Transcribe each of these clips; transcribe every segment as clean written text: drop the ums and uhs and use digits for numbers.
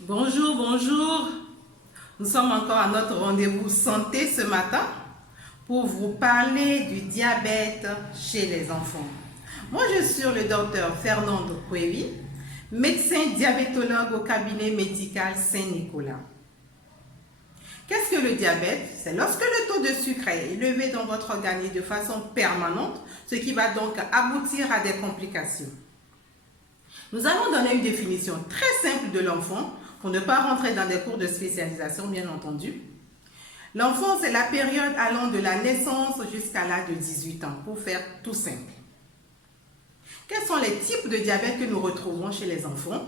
Bonjour, bonjour. Nous sommes encore à notre rendez-vous santé ce matin pour vous parler du diabète chez les enfants. Moi, je suis le docteur Fernando Cuevi, médecin diabétologue au cabinet médical Saint-Nicolas. Qu'est-ce que le diabète? C'est lorsque le taux de sucre est élevé dans votre organisme de façon permanente, ce qui va donc aboutir à des complications. Nous allons donner une définition très simple de l'enfant pour ne pas rentrer dans des cours de spécialisation, bien entendu. L'enfant, c'est la période allant de la naissance jusqu'à l'âge de 18 ans, pour faire tout simple. Quels sont les types de diabète que nous retrouvons chez les enfants?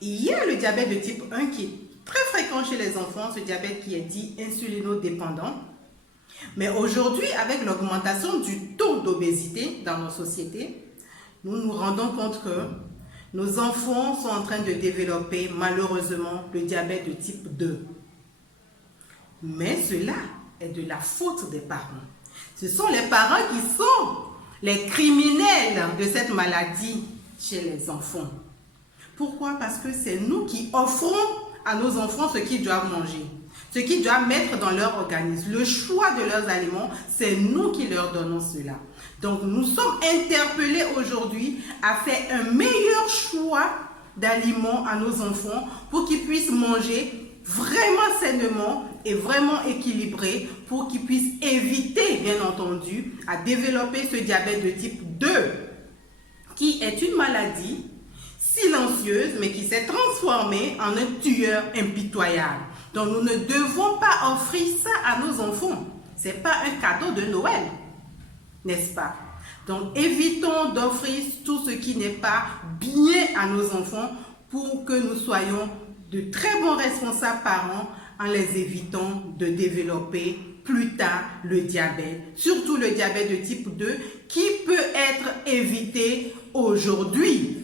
Il y a le diabète de type 1 qui est très fréquent chez les enfants, ce diabète qui est dit insulinodépendant. Mais aujourd'hui, avec l'augmentation du taux d'obésité dans nos sociétés, nous nous rendons compte que nos enfants sont en train de développer malheureusement le diabète de type 2. Mais cela est de la faute des parents. Ce sont les parents qui sont les criminels de cette maladie chez les enfants. Pourquoi? Parce que c'est nous qui offrons à nos enfants ce qu'ils doivent manger, ce qu'ils doivent mettre dans leur organisme. Le choix de leurs aliments, c'est nous qui leur donnons cela. Donc, nous sommes interpellés aujourd'hui à faire un meilleur choix d'aliments à nos enfants pour qu'ils puissent manger vraiment sainement et vraiment équilibré pour qu'ils puissent éviter, bien entendu, à développer ce diabète de type 2 qui est une maladie silencieuse mais qui s'est transformée en un tueur impitoyable. Donc, nous ne devons pas offrir ça à nos enfants. Ce n'est pas un cadeau de Noël. N'est-ce pas? Donc, évitons d'offrir tout ce qui n'est pas bien à nos enfants pour que nous soyons de très bons responsables parents en les évitant de développer plus tard le diabète, surtout le diabète de type 2 qui peut être évité aujourd'hui.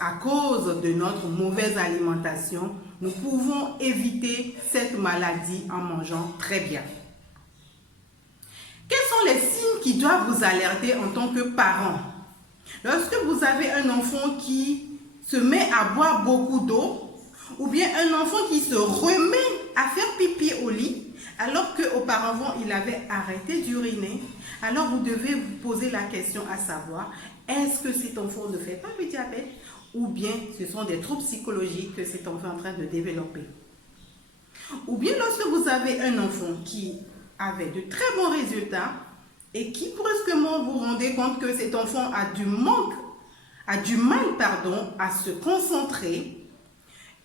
À cause de notre mauvaise alimentation, nous pouvons éviter cette maladie en mangeant très bien. Quels sont les signes qui doivent vous alerter en tant que parent? Lorsque vous avez un enfant qui se met à boire beaucoup d'eau, ou bien un enfant qui se remet à faire pipi au lit, alors qu'auparavant il avait arrêté d'uriner, alors vous devez vous poser la question à savoir, est-ce que cet enfant ne fait pas le diabète, ou bien ce sont des troubles psychologiques que cet enfant est en train de développer? Ou bien lorsque vous avez un enfant qui avait de très bons résultats et qui brusquement vous rendez compte que cet enfant a du mal à se concentrer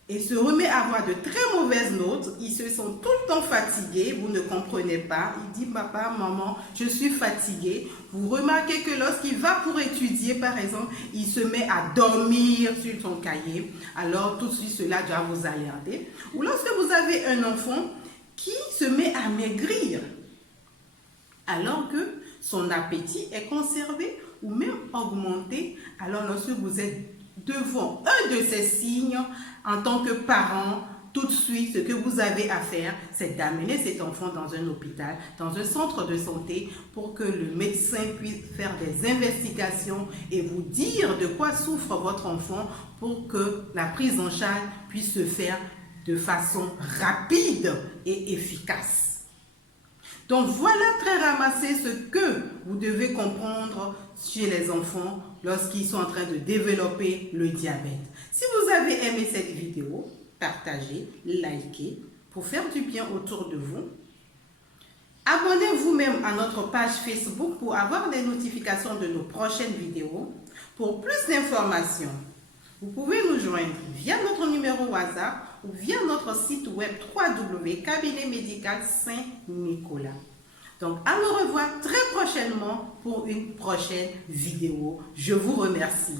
et se remet à avoir de très mauvaises notes, il se sent tout le temps fatigué, vous ne comprenez pas, il dit papa, maman, je suis fatigué. Vous remarquez que lorsqu'il va pour étudier par exemple, il se met à dormir sur son cahier, alors tout de suite cela doit vous alerter. Ou lorsque vous avez un enfant qui se met à maigrir, alors que son appétit est conservé ou même augmenté, alors lorsque vous êtes devant un de ces signes, en tant que parent, tout de suite, ce que vous avez à faire, c'est d'amener cet enfant dans un hôpital, dans un centre de santé, pour que le médecin puisse faire des investigations et vous dire de quoi souffre votre enfant pour que la prise en charge puisse se faire de façon rapide et efficace. Donc voilà très ramassé ce que vous devez comprendre chez les enfants lorsqu'ils sont en train de développer le diabète. Si vous avez aimé cette vidéo, partagez, likez pour faire du bien autour de vous. Abonnez-vous même à notre page Facebook pour avoir des notifications de nos prochaines vidéos. Pour plus d'informations, vous pouvez nous joindre via notre numéro WhatsApp ou via notre site web www.cabinetmédical Saint-Nicolas. Donc, à nous revoir très prochainement pour une prochaine vidéo. Je vous remercie.